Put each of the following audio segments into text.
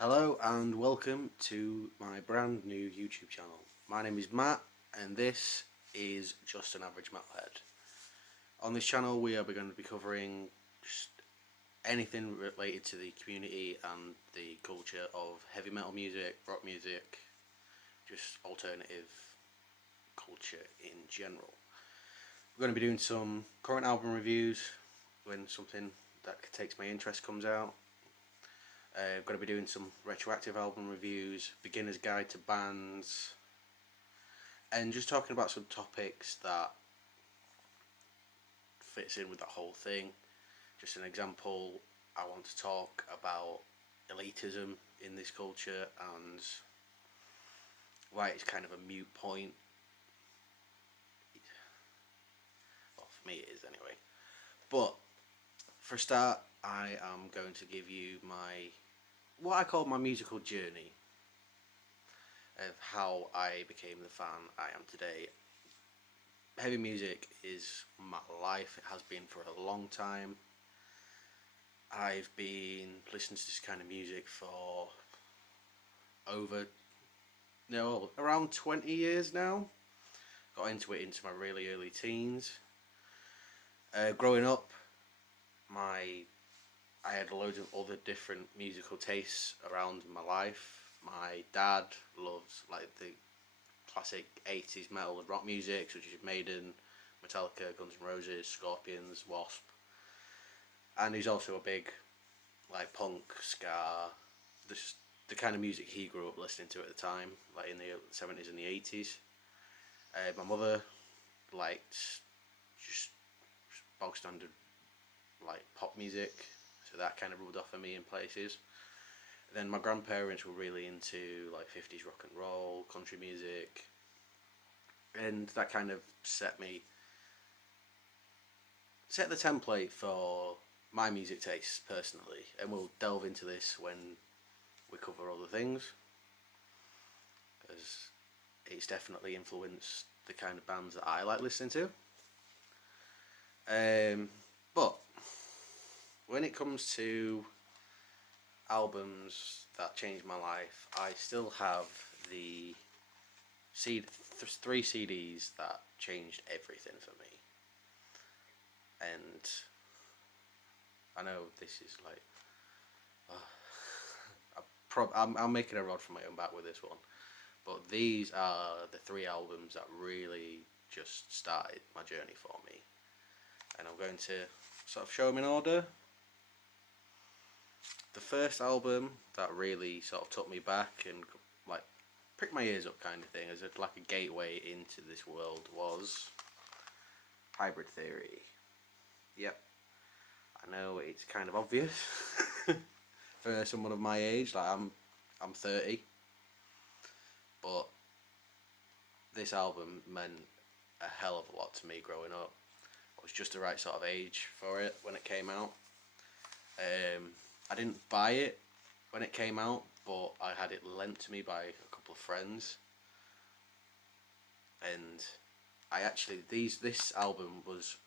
Hello and welcome to my brand new YouTube channel. My name is Matt and this is Just an Average Metalhead. On this channel we are going to be covering just anything related to the community and the culture of heavy metal music, rock music, just alternative culture in general. We're going to be doing some current album reviews when something that takes my interest comes out. I'm going to be doing some retroactive album reviews, beginner's guide to bands, and just talking about some topics that fits in with that whole thing. Just an example, I want to talk about elitism in this culture and why it's kind of a moot point. Well, for me it is anyway. But for a start, I am going to give you what I call my musical journey of how I became the fan I am today. Heavy music is my life. It has been for a long time. I've been listening to this kind of music for around 20 years now. Got into it into my really early teens. Growing up, I had loads of other different musical tastes around my life. My dad loves like the classic 80s metal and rock music such as Maiden, Metallica, Guns N' Roses, Scorpions, Wasp. And he's also a big like punk, ska, the kind of music he grew up listening to at the time, like in the 70s and the 80s. My mother liked just bog standard like pop music, so that kind of rubbed off on me in places. Then my grandparents were really into like 50s rock and roll, country music, and that kind of set the template for my music tastes personally, and we'll delve into this when we cover other things, as it's definitely influenced the kind of bands that I like listening to. But when it comes to albums that changed my life, I still have the three CDs that changed everything for me. And I know this is like, I'm making a rod for my own back with this one, but these are the three albums that really just started my journey for me, and I'm going to sort of show them in order. The first album that really sort of took me back and like pricked my ears up kind of thing as like a gateway into this world was Hybrid Theory. Yep, I know it's kind of obvious for someone of my age. Like I'm 30, but this album meant a hell of a lot to me growing up. I was just the right sort of age for it when it came out. I didn't buy it when it came out, but I had it lent to me by a couple of friends. And this album was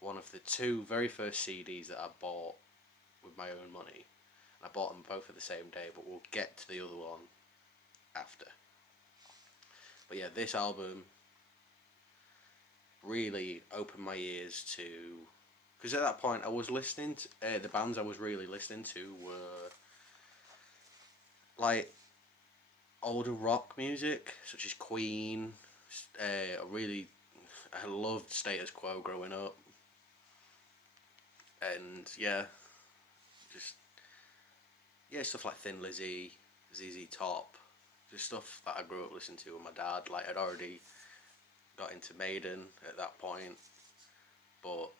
one of the two very first CDs that I bought with my own money. I bought them both at the same day, but we'll get to the other one after. But yeah, this album really opened my ears to, because at that point I was listening to the bands I was really listening to were like older rock music such as Queen. I loved Status Quo growing up, and stuff like Thin Lizzy, ZZ Top, just stuff that I grew up listening to with my dad. Like I'd already got into Maiden at that point, but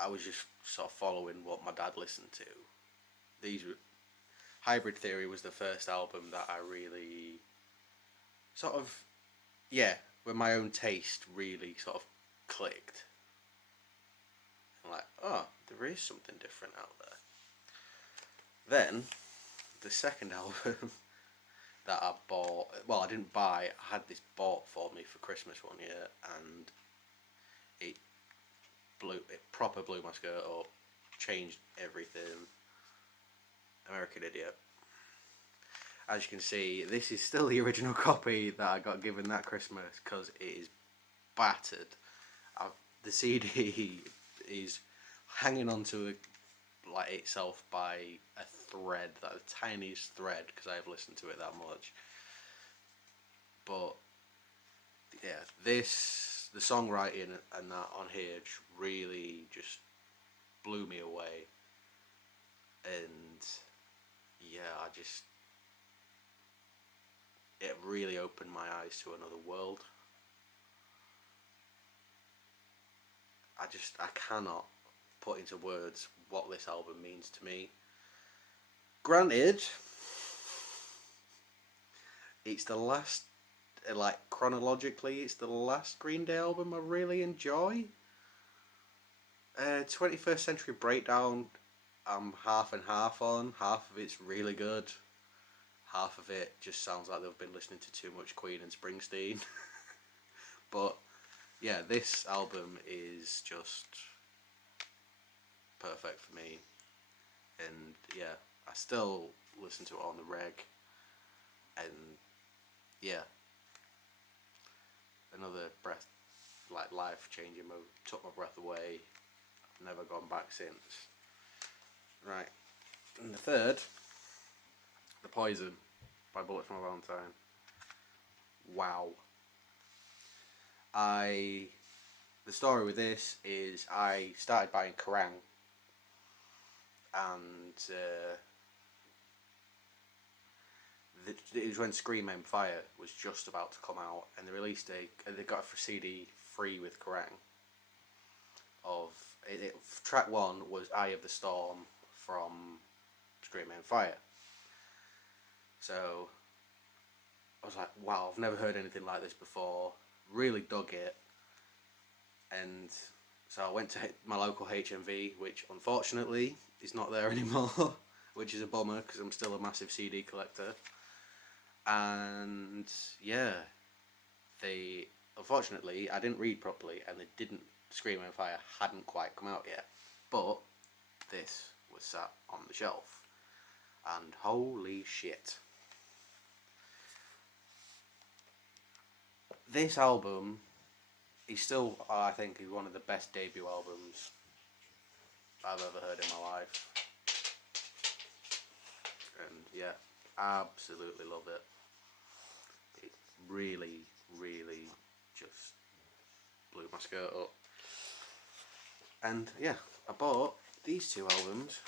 I was just sort of following what my dad listened to. Hybrid Theory was the first album that I really sort of, where my own taste really sort of clicked. I'm like, oh, there is something different out there. Then, the second album that I bought, well, I didn't buy, I had this bought for me for Christmas one year, and it proper blew my skirt up, changed everything. American Idiot. as you can see, this is still the original copy that I got given that Christmas because it is battered. The CD is hanging onto like itself by a thread, that the tiniest thread, because I have listened to it that much. But yeah, the songwriting and that on here just really just blew me away. And yeah, it really opened my eyes to another world. I cannot put into words what this album means to me. Granted, it's the last, like chronologically, it's the last Green Day album I really enjoy. 21st Century Breakdown, I'm half and half on. Half of it's really good. Half of it just sounds like they've been listening to too much Queen and Springsteen. But yeah, this album is just perfect for me. And yeah, I still listen to it on the reg. And yeah, another breath, like life changing move, took my breath away. I've never gone back since. Right, and the third, The Poison by Bullet for My Valentine. Wow. The story with this is I started buying Kerrang, and it was when Scream Aim Fire was just about to come out, and they released they got a CD free with Kerrang. Track 1 was Eye of the Storm from Scream Aim Fire. So I was like, wow, I've never heard anything like this before. Really dug it. And so I went to my local HMV, which unfortunately is not there anymore, which is a bummer because I'm still a massive CD collector. And yeah, unfortunately, I didn't read properly, and Scream Aim Fire hadn't quite come out yet. But this was sat on the shelf, and holy shit. This album is still, I think, is one of the best debut albums I've ever heard in my life. And yeah, absolutely love it. It really, really just blew my skirt up. And yeah, I bought these two albums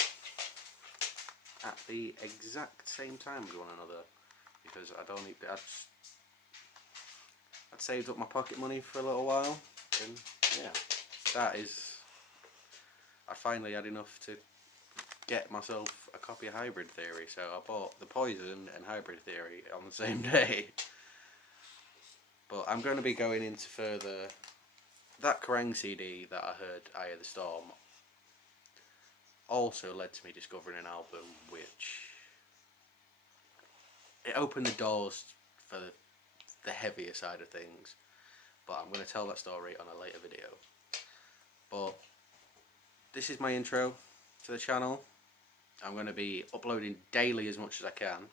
at the exact same time as one another because I'd saved up my pocket money for a little while, and yeah, I finally had enough to get myself a copy of Hybrid Theory, so I bought The Poison and Hybrid Theory on the same day. But I'm going to be going into further. That Kerrang CD that I heard, Eye of the Storm, also led to me discovering an album which it opened the doors for the heavier side of things, but I'm going to tell that story on a later video. But this is my intro to the channel. I'm going to be uploading daily as much as I can,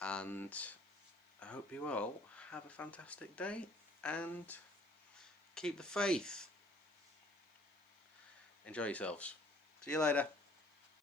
and I hope you all have a fantastic day and keep the faith. Enjoy yourselves. See you later.